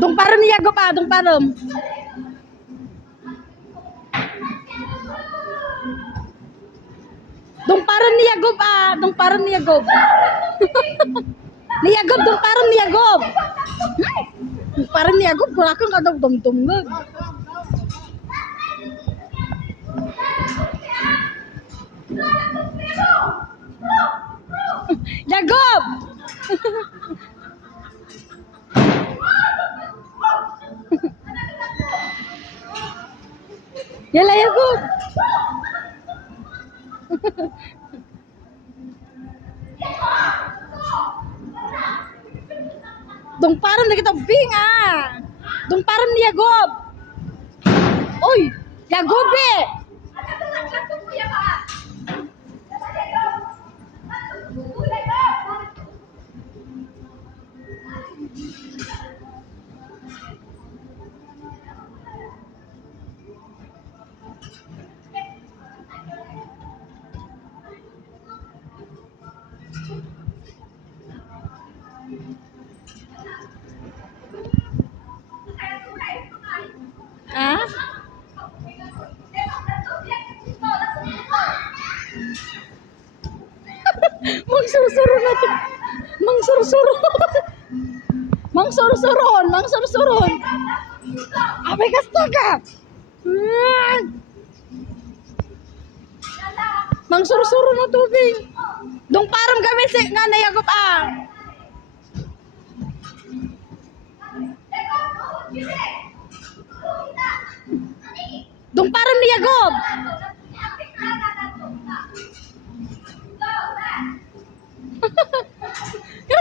Dong parom niya go pa, dong parom. Dong parom niya go pa, dong parom niya go. Niya go, dong parom niya go. Dong parom niya go, kurakang kadang dum-dum ngag. Yagob! Yala, Yagob! Dong param na kita bing ah! Dong param ni Yagob! Oy! Yagob eh! Ah? Mangsursuro na to. Mangsursuro. Mangsursuron. Mangsursuron. Abay kasta ka. Mangsursuro na tubig. Dong param kami si nga nayagop ah. Dong param ni Yagob.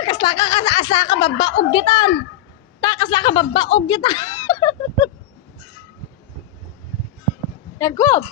Kasla ka asa ka babaog gitan. Ta kasla ka babaog gitan. Yagob.